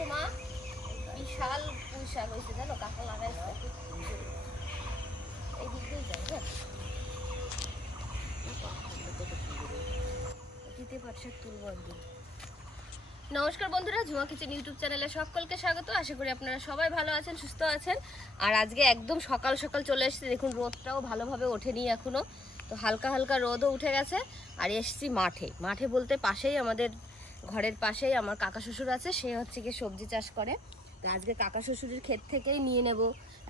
দেখছো মা, বিশাল পুঁই শাক হয়েছে জানো, কাকা লাগাইছে। এই দিক দিয়ে যাই, হ্যাঁ দিতে পারছে, তুলবো একদিন। নমস্কার বন্ধুরা, ঝুমা কিচেন ইউটিউব চ্যানেলে সকলকে স্বাগত। আশা করি আপনারা সবাই ভালো আছেন, সুস্থ আছেন। আর আজকে একদম সকাল সকাল চলে এসেছি, দেখুন রোদটাও ভালোভাবে ওঠেনি এখনো, তো হালকা হালকা রোদও উঠে গেছে। আর এসছি মাঠে, মাঠে বলতে পাশেই আমাদের ঘরের পাশেই আমার কাকা শ্বশুর আছে, সে হচ্ছে গিয়ে সবজি চাষ করে। তো আজকে কাকা শ্বশুরের ক্ষেত থেকেই নিয়ে নেব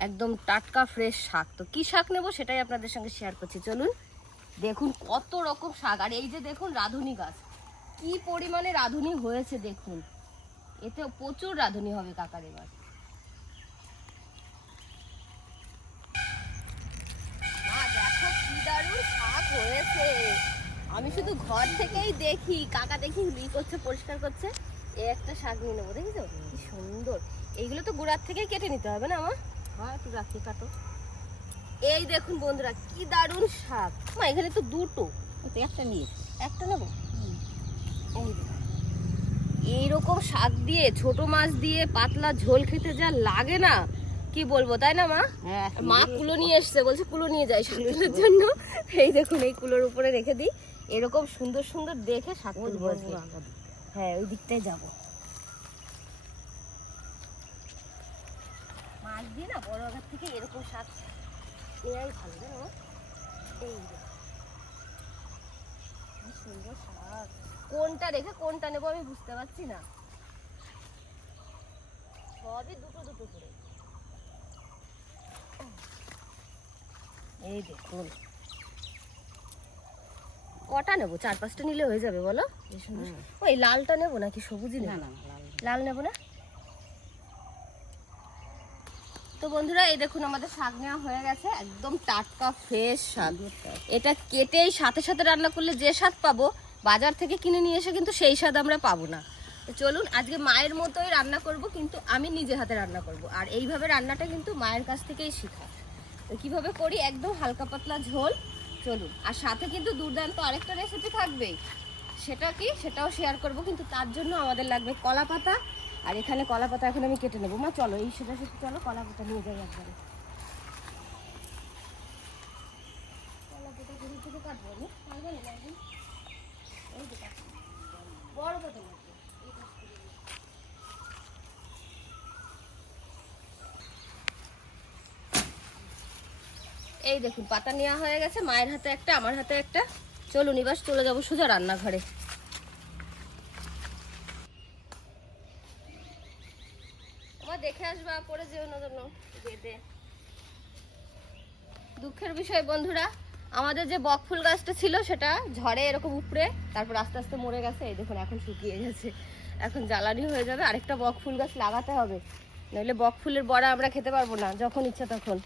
একদম টাটকা ফ্রেশ শাক। তো কী শাক নেব সেটাই আপনাদের সঙ্গে শেয়ার করছি, চলুন। দেখুন কত রকম শাক, আর এই যে দেখুন রাঁধুনি গাছ, কি পরিমাণে রাঁধুনি হয়েছে দেখুন, এতে প্রচুর রাঁধুনি হবে কাকার এবার। মা দেখো কি দারুণ শাক হয়েছে, আমি শুধু ঘর থেকেই দেখি, কাকা দেখি ই করছে, পরিষ্কার করছে। এই একটা শাক নিয়ে নেবো, দেখেছো কি সুন্দর। এইগুলো তো গোড়ার থেকেই কেটে নিতে হবে না মা? হ্যাঁ, একটু রাখি কাটো। এই দেখুন বন্ধুরা কি দারুণ শাক। মা এখানে তো দুটো, একটা নিয়ে, একটা নেবো। এইরকম শাক দিয়ে, ছোট মাছ দিয়ে পাতলা ঝোল খেতে যা লাগে না কি বলবো, তাই না মা? মা কুলো নিয়ে এসছে, বলছে কুলো নিয়ে যাই শাকের জন্য। এই দেখুন এই কুলোর উপরে রেখে দিই, এরকম সুন্দর সুন্দর দেখে শাক তুলবো। হ্যাঁ ওই দিকটাই যাবো। মাছ দিয়ে না বড় বাজার থেকে এরকম শাক নেওয়াই ভালো জানো। এই কি সুন্দর শাক, কোনটা রেখে কোনটা নেবো আমি বুঝতে পারছি না, সবই দুটো দুটো করে। এই দেখুন কটা নেবো, 4-5টা নিলে হয়ে যাবে বলো? ওই লালটা নেবো নাকি সবুজই নেবো? না লাল নেবো না। তো বন্ধুরা এই দেখুন আমাদের শাক নেওয়া হয়ে গেছে, একদম টাটকা ফ্রেশ শাক। এটা কেটেই সাথে সাথে রান্না করলে যে স্বাদ পাবো, বাজার থেকে কিনে নিয়ে এসে কিন্তু সেই স্বাদ আমরা পাবো না। তো চলুন আজকে মায়ের মতোই রান্না করব, কিন্তু আমি নিজে হাতে রান্না করব। আর এইভাবে রান্নাটা কিন্তু মায়ের কাছ থেকেই শেখা। তো কীভাবে করি, একদম হালকা পাতলা ঝোল, চলুন। আর সাথে কিন্তু দুর্দান্ত আরেকটা রেসিপি থাকবেই, সেটা কি সেটাও শেয়ার করব। কিন্তু তার জন্য আমাদের লাগবে কলা পাতা, আর এখানে কলা পাতা এখন আমি কেটে নেবো। মা চলো এই সেটা সেটা, চলো কলা পাতা নিয়ে যাই একবারে। কলা পাতা ঘুরে থেকে কাটবো আমি, পারবে না একদিন। এই যে বড় পাতা লাগবে। এই দেখুন পাতা নেওয়া হয়ে গেছে, মায়ের হাতে একটা, আমার হাতে একটা। চলুন এবার চলে যাবো সোজা রান্নাঘরে। আমার দেখে আসবা, পরে যেও না জন্য যেতে। দুঃখের বিষয় বন্ধুরা, আমাদের যে বকফুল গাছটা ছিল সেটা ঝড়ে এরকম উপড়ে তারপর আস্তে আস্তে মরে গেছে। এই দেখুন এখন শুকিয়ে গেছে, এখন জ্বালানি হয়ে যাবে। আরেকটা বকফুল গাছ লাগাতে হবে, নইলে বকফুলের বড়া আমরা খেতে পারবো না যখন ইচ্ছা তখন।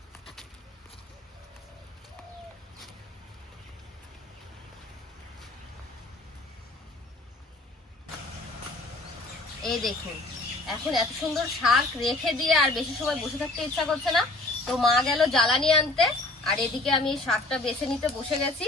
এই দেখুন এখন এত সুন্দর শাক রেখে দিয়ে আর বেশি সময় বসে থাকতে ইচ্ছা করছে না, তো মা গেল জ্বালানি আনতে, আর এদিকে আমি শাকটা বেছে নিতে বসে গেছি।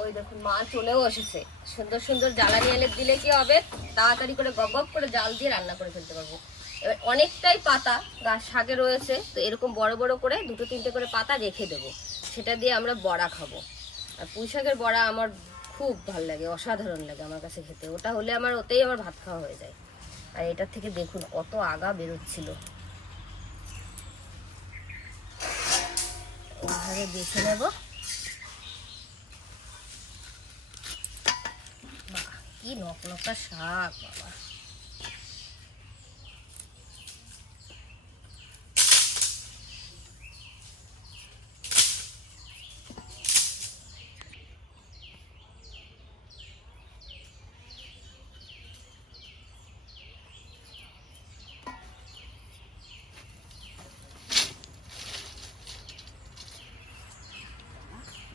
ওই দেখুন মা চলেও এসেছে। সুন্দর সুন্দর জ্বালানি এলে দিলে কি হবে, তাড়াতাড়ি করে গপ গপ করে জাল দিয়ে রান্না করে ফেলতে পারবো। এবার অনেকটাই পাতা গাছ শাকে রয়েছে, তো এরকম বড় বড় করে 2-3টে করে পাতা রেখে দেবো, সেটা দিয়ে আমরা বড়া খাবো। আর পুঁই শাকের বড়া আমার খুব ভালো লাগে, অসাধারণ লাগে আমার কাছে খেতে। ওটা হলে আমার ওতেই আমার ভাত খাওয়া হয়ে যায়। আর এটার থেকে দেখুন কত আগা বেরোচ্ছিল, এইভাবে বেছে নেব। কি নকনকা শাক বাবা।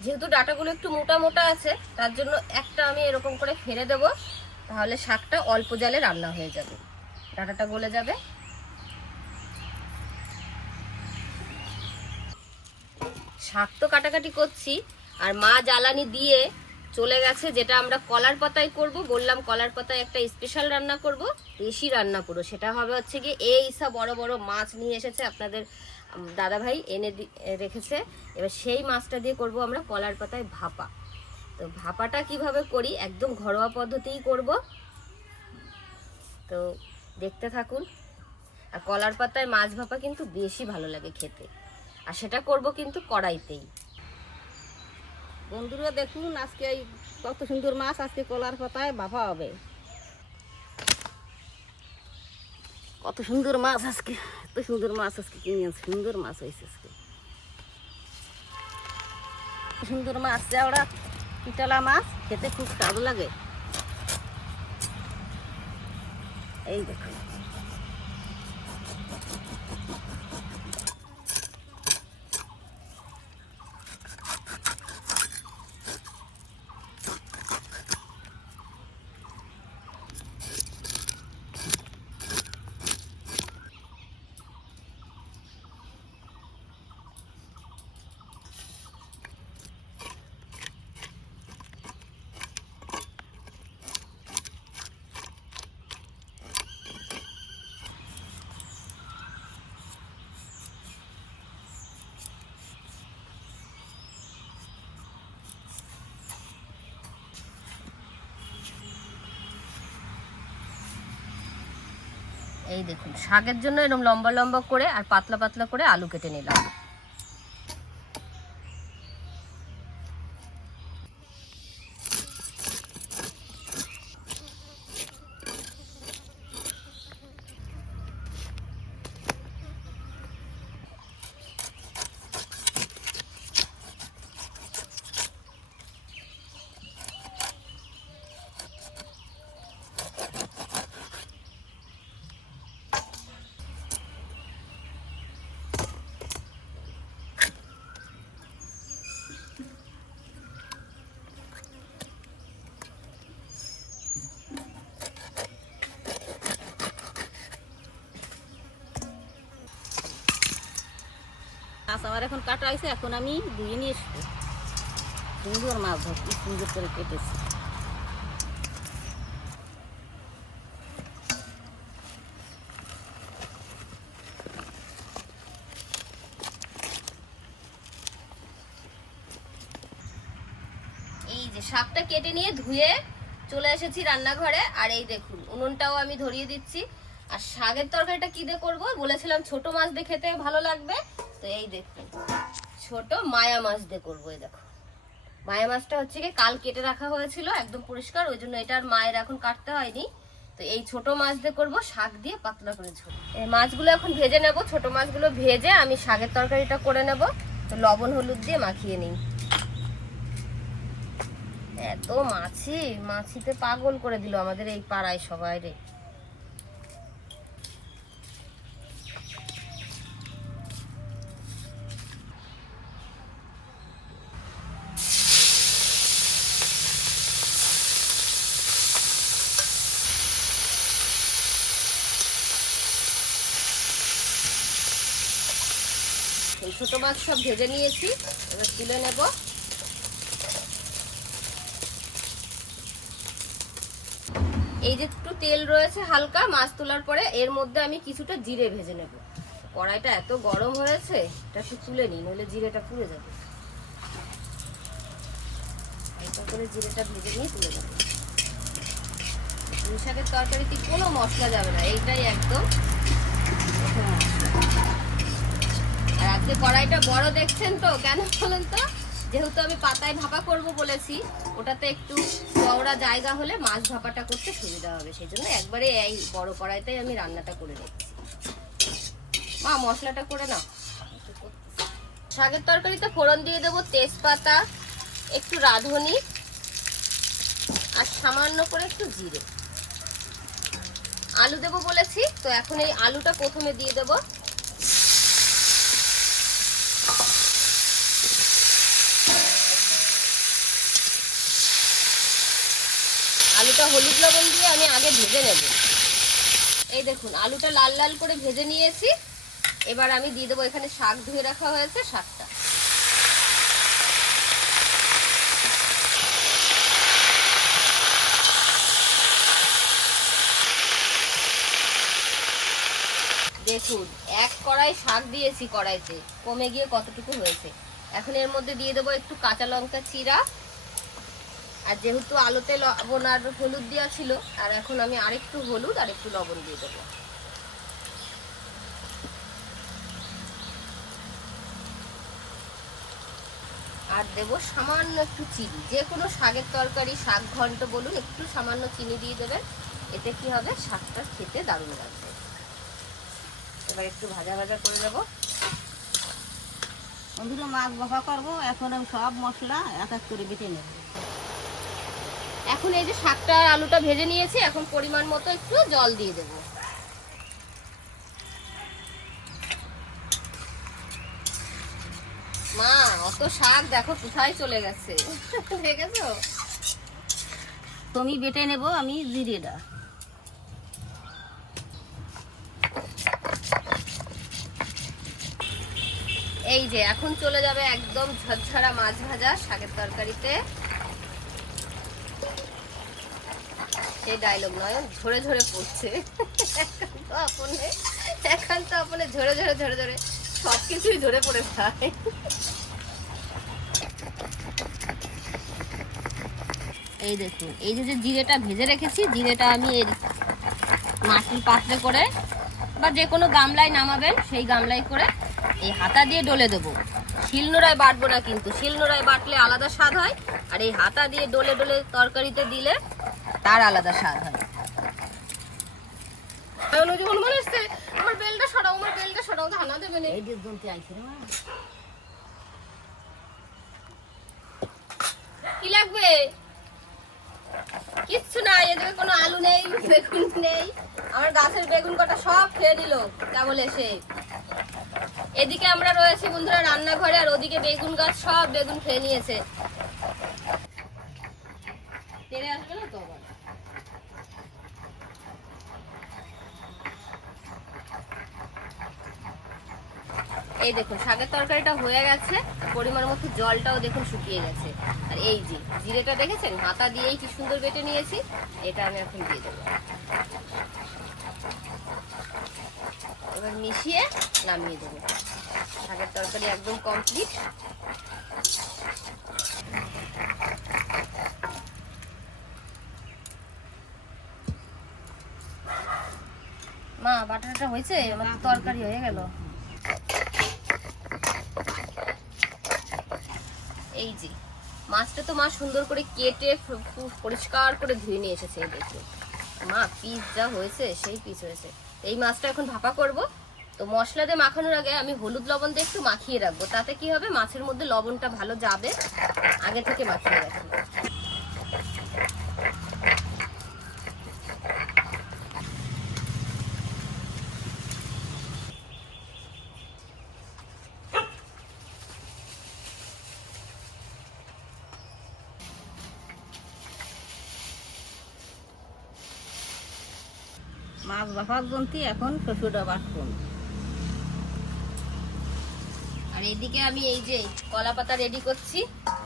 যেহেতু ডাঁটাগুলো একটু মোটা মোটা আছে, তার জন্য একটা আমি এরকম করে ফেলে দেব, তাহলে শাকটা অল্প জালে রান্না হয়ে যাবে, ডাঁটাটা গলে যাবে। শাক তো কাটাকাটি করছি, আর মা জ্বালানি দিয়ে চলে গেছে। যেটা আমরা কলার পাতায় করব, বললাম কলার পাতায় একটা স্পেশাল রান্না করব, দেশি রান্না করব। সেটা হবে হচ্ছে কি এই সব বড় বড় মাছ নিয়ে এসেছে আপনাদের দাদা ভাই, এনে রেখেছে। এবার সেই মাছটা দিয়ে করব আমরা কলার পাতায় ভাপা। তো ভাপাটা কিভাবে করি একদম ঘরোয়া পদ্ধতিই করব, তো দেখতে থাকুন। আর কলার পাতায় মাছ ভাপা কিন্তু বেশি ভালো লাগে খেতে, আর সেটা করব কিন্তু কড়াইতেই। বন্ধুরা দেখুন আজকে এই কত সুন্দর মাছ আজকে কলার পাতায় ভাপা হবে। কত সুন্দর মাছ আজকে, এত সুন্দর মাছ আজকে কিনে আনছে, সুন্দর মাছ হয়েছে আজকে, সুন্দর মাছ, চেওড়া পিটালা মাছ, খেতে খুব স্বাদ লাগে। এই দেখুন এই দেখুন শাকের জন্য এরকম লম্বা লম্বা করে আর পাতলা পাতলা করে আলু কেটে নিলাম। মাছ আমার এখন কাটা হয়েছে, এখন আমি ধুয়ে নিয়ে এসবো। সুন্দর মাছ ধর, কি সুন্দর করে কেটেছি। এই যে শাকটা কেটে নিয়ে ধুয়ে চলে এসেছি রান্নাঘরে। আর এই দেখুন উনুনটাও আমি ধরিয়ে দিচ্ছি। আর শাকের তরকারিটা কি দিয়ে করবো বলেছিলাম, ছোট মাছ দিয়ে খেতে ভালো লাগবে। তো এই দেখুন ছোট মায়া মাছ দিয়ে করবো। এই দেখো মায়া মাছটা হচ্ছে কি কাল কেটে রাখা হয়েছিল একদম পরিষ্কার, ওই জন্য এটা আর মায়ের এখন কাটতে হয়নি। তো এই ছোট মাছ দিয়ে করবো শাক দিয়ে পাতলা করে ঝোল। এই মাছগুলো এখন ভেজে নেব, ছোট মাছগুলো ভেজে আমি শাকের তরকারিটা করে নেব। তো লবণ হলুদ দিয়ে মাখিয়ে নিই। এত মাছিতে পাগল করে দিল আমাদের এই পাড়ায় সবাই রে। এই ছোট মাছ সব ভেজে নিয়েছি, এবার তুলে নেব। এই যে একটু তেল রয়েছে হালকা মাছ তোলার পরে, এর মধ্যে আমি কিছুটা জিরে ভেজে নেব। কড়াইটা এত গরম হয়েছে, এটা একটু তুলে নিই নইলে জিরেটা পুড়ে যাবে। হালকা করে জিরেটা ভেজে নিয়ে তুলে নেব। পুঁই শাকের তরকারিতে কোনো মশলা যাবে না, এইটাই একদম মশলা। আর আজকে কড়াইটা বড় দেখছেন তো, কেন বলেন তো? যেহেতু আমি পাতায় ভাপা করব বলেছি, ওটাতে একটু চওড়া জায়গা হলে মাছ ভাপাটা করতে সুবিধা হবে, সেই জন্য একবারে এই বড় কড়াইতেই আমি রান্নাটা করে নিচ্ছি। মা মশলাটা করে নাও। শাকের তরকারিতে ফোড়ন দিয়ে দেবো তেজপাতা, একটু রাঁধুনি আর সামান্য করে একটু জিরে। আলু দেবো বলেছি, তো এখন এই আলুটা প্রথমে দিয়ে দেবো। আলুটা হলুদ লবণ দিয়ে আমি আগে ভেজে নেব। এই দেখুন আলুটা লাল লাল করে ভেজে নিয়েছি। এবার আমি দিয়ে দেবো এখানে শাক ধুয়ে রাখা হয়েছে, শাকটা দেখুন এক কড়াই শাক দিয়েছি, কড়াইতে কমে গিয়ে কতটুকু হয়েছে। এখন এর মধ্যে দিয়ে দেবো একটু কাঁচা লঙ্কা চিরা, আর যেহেতু আলুতে লবণ আর হলুদ দেওয়া ছিল, আর এখন আমি আরেকটু হলুদ আর একটু লবণ দিয়ে দেবো। আর দেবো সামান্য একটু চিনি, যে কোনো শাকের তরকারি, শাক ঘন্ট বলুন, একটু সামান্য চিনি দিয়ে দেবেন। এতে কি হবে, শাকটা খেতে দারুণ লাগবে। এবার একটু ভাজা ভাজা করে দেবো। বন্ধুরা মাছ ভাপা করবো, এখন আমি সব মশলা এক এক করে বেটে নেব। এখন এই যে শাকটা আর আলুটা ভেজে নিয়েছি, এখন পরিমাণ মতো একটু জল দিয়ে দেবো। মা অত শাক দেখো কোথায় চলে গেছে, দেখেছো? তুমি বেটে নেব, আমি জিরেটা। এই যে এখন চলে যাবে একদম ঝরঝরা মাছ ভাজা শাকের তরকারিতে। সেই ডায়লগ নয়, ঝরে ঝরে পড়ছে। এখন তো আপনে ঝরে ঝরে ঝরে ঝরে সবকিছুই ঝরে পড়ে যায়। এই দেখুন, এই যে জিরেটা ভেজে রেখেছি, জিরেটা আমি এর মাটির পাত্রে করে বা যে কোনো গামলায় নামাবেন, সেই গামলায় করে এই হাতা দিয়ে ডলে দেবো। শিলনোড়ায় বাটবো না, কিন্তু শিলনোড়ায় বাটলে আলাদা স্বাদ হয়, আর এই হাতা দিয়ে ডলে ডলে তরকারিতে দিলে তার আলাদা স্বাদ হয়। আমার বেলটা সরাও, আমার বেলটা সরাও, ধানা দেবে না। এই যে দুনতে আইছে রে মা। কি লাগবে? কিচ্ছু নাই, এদিকে কোনো আলু নেই, বেগুন নেই। আমার গাছের বেগুন কটা সব খেয়ে নিল কেবল এসে। এদিকে আমরা রয়েছি বন্ধুরা রান্নাঘরে, আর ওদিকে বেগুন গাছ সব বেগুন খেয়ে নিয়েছে। তেড়ে আসবে না তো আবার। এই দেখুন শাকের তরকারিটা হয়ে গেছে, পরিমাণ মতো জলটাও দেখুন শুকিয়ে গেছে। আর এই যে জিরেটা দেখেছেন, হাতা দিয়েই কি সুন্দর বেটে নিয়েছি, এটা আমি এখন দিয়ে দেবো। এবার মিশিয়ে নামিয়ে দেবো। শাকের তরকারি একদম কমপ্লিট। মা বাটাটা হয়েছে, আমার তো তরকারি হয়ে গেল। এই যে মাছটা তো মা সুন্দর করে কেটে পরিষ্কার করে ধুয়ে নিয়ে এসেছে। এই দেখুন মা পিস যা হয়েছে, সেই পিস হয়েছে। এই মাছটা এখন ভাপা করব। তো মশলা দিয়ে মাখানোর আগে আমি হলুদ লবণ দিয়ে একটু মাখিয়ে রাখবো, তাতে কি হবে, মাছের মধ্যে লবণটা ভালো যাবে। আগে থেকে মাখিয়ে রাখি। মাছ ভাপার জন্তি এখন শ্বশুরটা বাটুন। আর এদিকে আমি এই যে কলা পাতা রেডি করছি।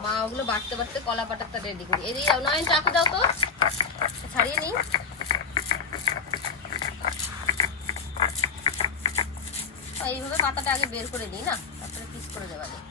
মা ওগুলো বাটতে বাটতে কলা পাতাটা রেডি করি। এই নয়ন চাকু দাও তো, ছাড়িয়ে নিই। এইভাবে পাতাটা আগে বের করে নিই না, তারপরে পিস করে দেওয়া যায়।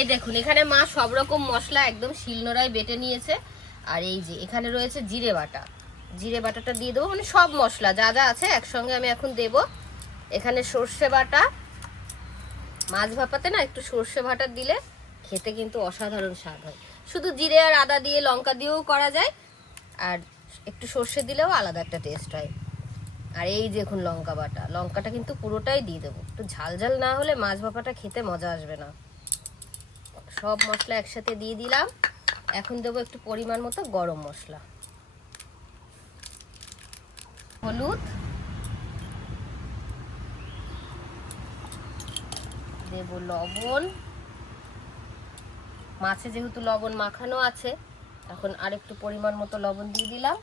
এই দেখুন এখানে মা সব রকম মশলা একদম শিলনোড়ায় বেটে নিয়েছে। আর এই যে এখানে রয়েছে জিরে বাটা, জিরে বাটাটা দিয়ে দেবো, মানে সব মশলা যা যা আছে একসঙ্গে আমি এখন দেব। এখানে সর্ষে বাটা, মাছ ভাপাতে না একটু সর্ষে বাটা দিলে খেতে কিন্তু অসাধারণ স্বাদ হয়। শুধু জিরে আর আদা দিয়ে লঙ্কা দিয়েও করা যায়, আর একটু সর্ষে দিলেও আলাদা একটা টেস্ট হয়। আর এই দেখুন লঙ্কা বাটা, লঙ্কাটা কিন্তু পুরোটাই দিয়ে দেবো। একটু ঝাল ঝাল না হলে মাছ ভাপাটা খেতে মজা আসবে না। সব মশলা একসাথে দিয়ে দিলাম। এখন দেবো একটু পরিমাণ মতো গরম মশলা, হলুদ দেব, লবণ, মাছে যেহেতু লবণ মাখানো আছে এখন আর একটু পরিমাণ মতো লবণ দিয়ে দিলাম,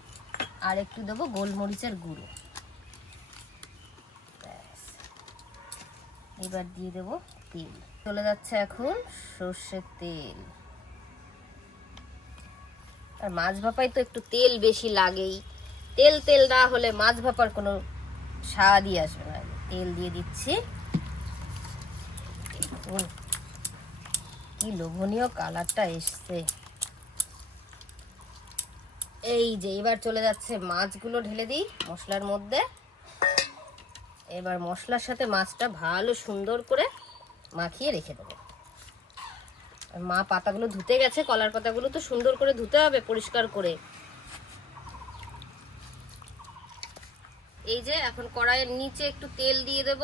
আর একটু দেবো গোলমরিচের গুঁড়ো। এবার দিয়ে দেবো তেল। চলে যাচ্ছে এখন সর্ষের তেল। আর মাছ ভাপায় তো একটু তেল বেশি লাগেই, তেল তেল না হলে মাছ ভাপার কোনো স্বাদই আসবে না। তেল দিয়ে দিচ্ছি। কি লোভনীয় কালারটা এসছে। এই যে এবার চলে যাচ্ছে মাছগুলো ঢেলে দিই মশলার মধ্যে। এবার মশলার সাথে মাছটা ভালো সুন্দর করে মাখিয়ে রেখে দেবো। মা পাতাগুলো ধুতে গেছে, কলার পাতাগুলো তো সুন্দর করে ধুতে হবে পরিষ্কার করে। এই যে এখন কড়াইয়ের নিচে একটু তেল দিয়ে দেব,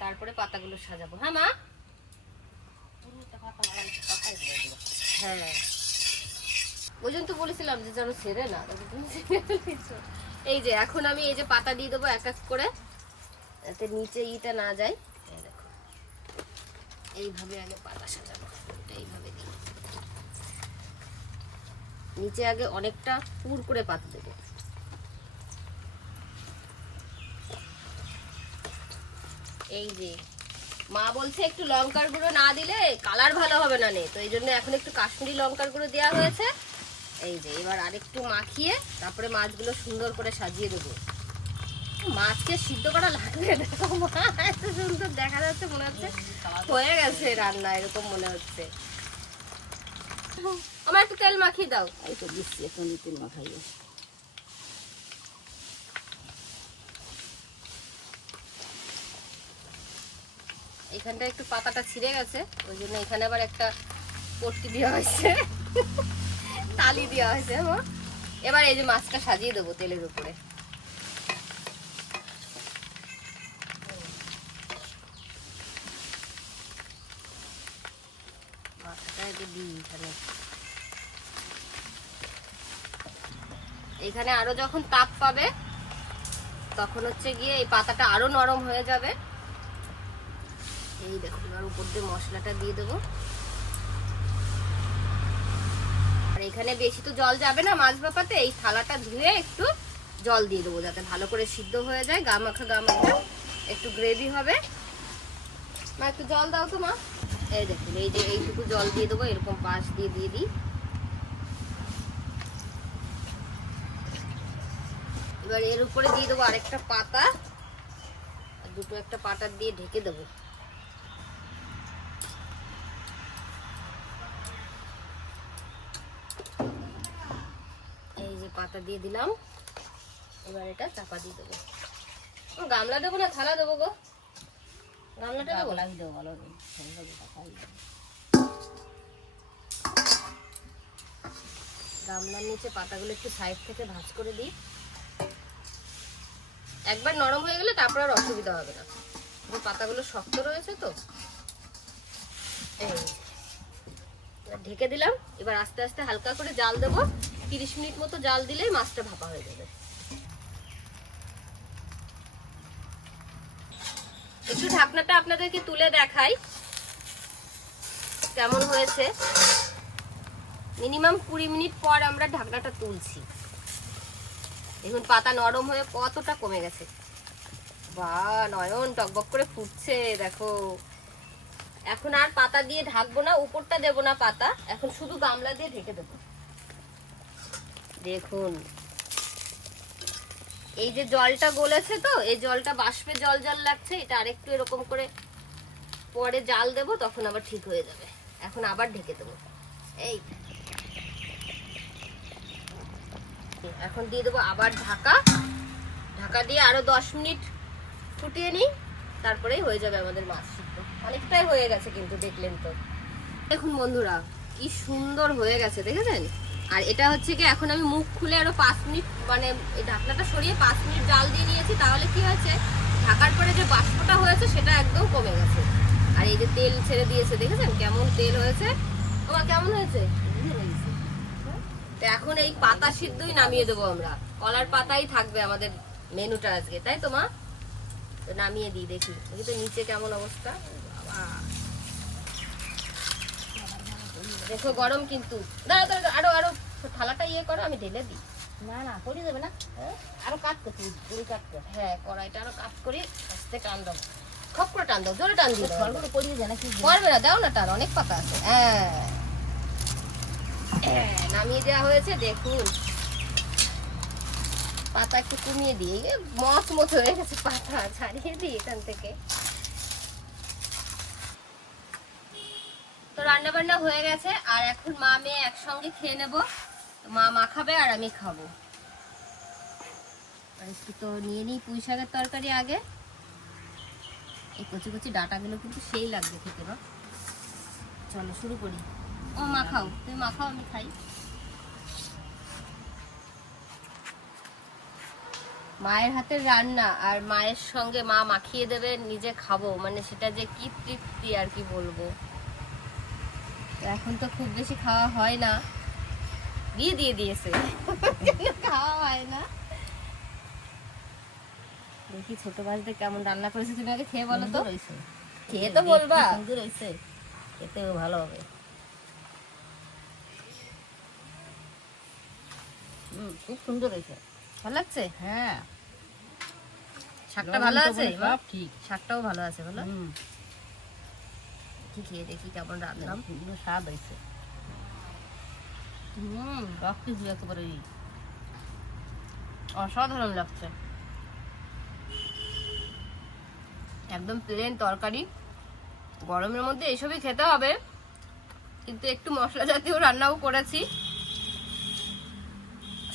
তারপরে পাতাগুলো সাজাবো। হ্যাঁ মা, হ্যাঁ ওই জন্য তো বলেছিলাম যে যেন ছেড়ে না। এই যে এখন আমি এই যে পাতা দিয়ে দেবো এক এক করে, যাতে নিচে ইটা না যায়। দেখো এইভাবে আগে পাতা সাজাবো, এইভাবে দিই। নিচে আগে অনেকটা পুর করে পাতা দেবো। এই যে মা বলছে একটু লঙ্কার গুঁড়ো না দিলে কালার ভালো হবে না, তো এই জন্য এখন একটু কাশ্মীরি লঙ্কার গুঁড়ো দেওয়া হয়েছে। এই যে এবার আরেকটু মাখিয়ে তারপরে মাছগুলো সুন্দর করে সাজিয়ে দেবো। মাছকে সিদ্ধ করা লাগবে, দেখো মা এত সুন্দর দেখা যাচ্ছে, মনে হচ্ছে হয়ে গেছে রান্না, এরকম মনে হচ্ছে। আমার একটু তেল মাখিয়ে দাও। এই তো দিচ্ছি, এখন তেল মাখাইয়ে। এখানটা একটু পাতাটা ছিঁড়ে গেছে, ওই জন্য এখানে আবার একটা পট্টি দেওয়া হয়েছে, তালি দেওয়া হয়েছে। এবার এই যে মাছটা সাজিয়ে দেবো তেলের উপরে। এখানে আরো যখন তাপ পাবে তখন হচ্ছে গিয়ে এই পাতাটা আরো নরম হয়ে যাবে। এই দেখো এবার উপর দিয়ে মশলাটা দিয়ে দেবো। আর এখানে বেশি তো জল যাবে না মাছ ভাপাতে, এই থালাটা ধুয়ে একটু জল দিয়ে দেবো যাতে ভালো করে সিদ্ধ হয়ে যায়, গা মাখা একটু গ্রেভি হবে। মা একটু জল দাও তো মা। এই দেখুন এই যে এইটুকু জল দিয়ে দেবো, এরকম পাশ দিয়ে দিয়ে দিই। এবার এর উপরে দিয়ে দেবো আরেকটা পাতা, আর দুটো একটা পাতা দিয়ে ঢেকে দেবো। এই যে পাতা দিয়ে দিলাম, এবার এটা চাপা দিয়ে দেবো। গামলা দেবো না থালা দেবো গো? গামলাটা দেবো, লাগিয়ে দেবো ভালো। গামলার নিচে পাতাগুলো একটু সাইড থেকে ভাঁজ করে দিই। একবার নরম হয়ে গেলে তারপর আর অসুবিধা হবে না, পাতাগুলো শক্ত রয়েছে তো। ঢেকে দিলাম। এবার আস্তে আস্তে হালকা করে জাল দেবো, 30 মিনিট মতো জাল দিলেই মাছটা ভাপা হয়ে যাবে। একটু ঢাকনাটা আপনাদেরকে তুলে দেখাই কেমন হয়েছে। মিনিমাম 20 মিনিট পর আমরা ঢাকনাটা তুলছি। দেখুন পাতা নরম হয়ে কতটা কমে গেছে। বাহ, নয়ন টকবক করে ফুটছে দেখো। এখন আর পাতা দিয়ে ঢাকবো না, উপরটা দেবো না পাতা, এখন শুধু গামলা দিয়ে ঢেকে দেবো। দেখুন এই যে জলটা গলেছে তো, এই জলটা বাষ্পে জল জল লাগছে, এটা আরেকটু এরকম করে পরে জাল দেবো, তখন আবার ঠিক হয়ে যাবে। এখন আবার ঢেকে দেবো। এই এখন দিয়ে দেবো আবার ঢাকা। ঢাকা দিয়ে আরো 10 মিনিট ফুটিয়ে নিই, তারপরেই হয়ে যাবে আমাদের মাছ সিদ্ধ। অনেকটাই হয়ে গেছে কিন্তু, দেখলেন তো। দেখুন বন্ধুরা কি সুন্দর হয়ে গেছে, দেখেছেন? আর এটা হচ্ছে কি এখন আমি মুখ খুলে আরো 5 মিনিট, মানে এই ঢাকনাটা সরিয়ে 5 মিনিট জাল দিয়ে নিয়েছি। তাহলে কি হয়েছে, ঢাকার পরে যে বাষ্পটা হয়েছে সেটা একদম কমে গেছে। আর এই যে তেল ছেড়ে দিয়েছে, দেখেছেন কেমন তেল হয়েছে? তোমার কেমন হয়েছে? তো এখন এই পাতা সিদ্ধই নামিয়ে দেবো আমরা। কলার পাতাই থাকবে আমাদের মেনুটা আজকে, তাই তো মা? তো নামিয়ে দিই, দেখি তো নিচে কেমন অবস্থা। বাবা দেখো গরম কিন্তু, দাঁড়া দাঁড়া আরো আরো থালাটা ইয়ে করো, আমি ঢেলে দিই। না না পড়ে যাবে না, আরো কাট করতে পুরো কাট কর। হ্যাঁ কড়াইটা আরো কাজ করি, আস্তে টান দাও, খপ করে টান দাও, জোরে টান দিও, ফলগুলো পড়িয়ে যায় না কি পারবে না, দাও না টান, অনেক পাতা আছে। হ্যাঁ নামিয়ে দেওয়া হয়েছে, দেখুন পাতা একটু কমিয়ে দিই, মচ মত হয়ে গেছে, পাতা ছাড়িয়ে দিই এখান থেকে। তো রান্না বান্না হয়ে গেছে, আর এখন মা মেয়ে একসঙ্গে খেয়ে নেব। মা মাখাবে আর আমি খাবো। আর একটু তো নিয়ে নিই পুঁই শাকের তরকারি আগে। এই কচি কচি ডাঁটাগুলো কিন্তু সেই লাগবে খেতে, না? চলো শুরু করি। ও মাখাও, তুমি মাখাও, আমি খাই। মায়ের হাতের রান্না আর মায়ের সঙ্গে মা মাখিয়ে দেবে, নিজে খাবো, মানে সেটা যে কি তৃপ্তি আর কি বলবো। এখন তো খুব বেশি খাওয়া হয় না, বিয়ে দিয়ে দিয়েছে খাওয়া হয় না। দেখি ছোট মাছটা কেমন রান্না করেছে, তুমি আগে খেয়ে বলো তো। রয়েছে, খেয়ে তো বলবা। সুন্দর হয়েছে, খেতেও ভালো হবে। খুব সুন্দর হয়েছে। ভালো লাগছে? হ্যাঁ, শাকটা ভালো আছে? সব ঠিক। শাকটাও ভালো আছে বলো। হুম, কি খেয়ে দেখি কেমন রান্না। সুন্দর স্বাদ হয়েছে। সব কিছু একেবারে অসাধারণ লাগছে, একদম প্লেন তরকারি। গরমের মধ্যে এসবই খেতে হবে, কিন্তু একটু মশলা জাতীয় রান্নাও করেছি।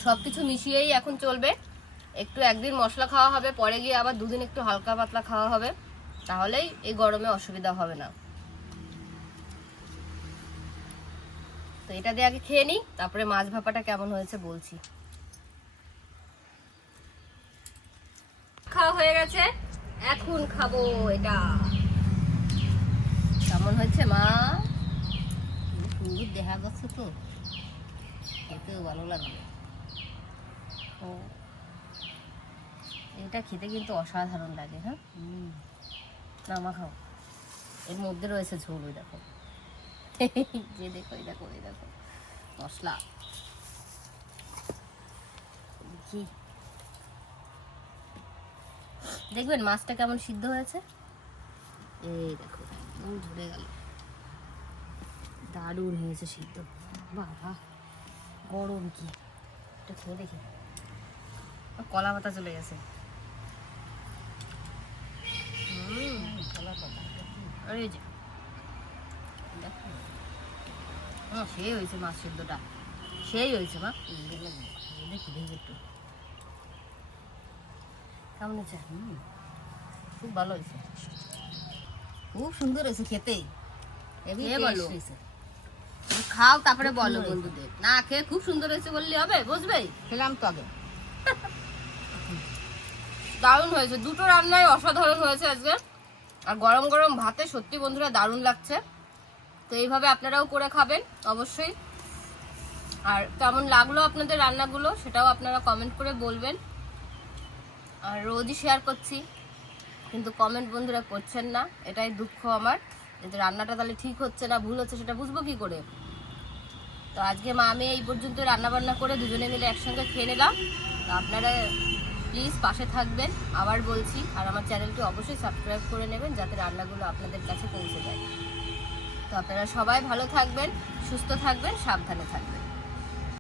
সবকিছু মিশিয়েই এখন চলবে। একটু একদিন মশলা খাওয়া হবে, পরে গিয়ে আবার দুদিন একটু হালকা পাতলা খাওয়া হবে, তাহলেই এই গরমে অসুবিধা হবে না। তো এটা দিয়ে আগে খেয়ে নিই, তারপরে মাছ ভাপাটা কেমন হয়েছে বলছি। খাওয়া হয়ে গেছে, এখন খাবো এটা। কেমন হয়েছে মা? সুন্দর দেখা যাচ্ছে তো, খেতেও ভালো লাগবে। ও, এটা খেতে কিন্তু অসাধারণ লাগে। হ্যাঁ না মা খাও, এর মধ্যে রয়েছে ঝোল, ওই দেখো যে দেখো, এই দেখো, এই দেখো মশলা। দেখি দেখবেন মাছটা কেমন সিদ্ধ হয়েছে। এই দেখো একদম ধরে গেল, দারুণ হয়েছে সিদ্ধ। বাবা গরম কি, এটা খেয়ে দেখি। কলা পাতা চলে গেছে। আরে এই যে দেখো, সেই হয়েছে মাছ সিদ্ধটা, সেই হয়েছে মা। দেখি দেখি একটু কেমন হয়েছে? খুব ভালো হয়েছে, খুব সুন্দর হয়েছে খেতে। খেয়ে বলো, খাও তারপরে বলো বন্ধুদের। না খেয়ে খুব সুন্দর হয়েছে বললে হবে, বুঝবে? খেলাম তো আগে। দারুণ হয়েছে, দুটো রান্নাই অসাধারণ হয়েছে আজকে। আর গরম গরম ভাতে সত্যি বন্ধুরা দারুণ লাগছে। তো এইভাবে আপনারাও করে খাবেন অবশ্যই। আর কেমন লাগলো আপনাদের রান্নাগুলো সেটাও আপনারা কমেন্ট করে বলবেন। আর রোজই শেয়ার করছি, কিন্তু কমেন্ট বন্ধুরা করছেন না, এটাই দুঃখ আমার। যে রান্নাটা তাহলে ঠিক হচ্ছে না ভুল হচ্ছে সেটা বুঝবো কি করে। তো আজকে মা আমি এই পর্যন্ত রান্না বান্না করে দুজনে মিলে একসঙ্গে খেয়ে নিলাম। তো আপনারা প্লিজ পাশে থাকবেন, আবার বলছি। আর আমার চ্যানেলটি অবশ্যই সাবস্ক্রাইব করে নেবেন, যাতে রান্নাগুলো আপনাদের কাছে পৌঁছে যায়। তো আপনারা সবাই ভালো থাকবেন, সুস্থ থাকবেন, সাবধানে থাকবেন।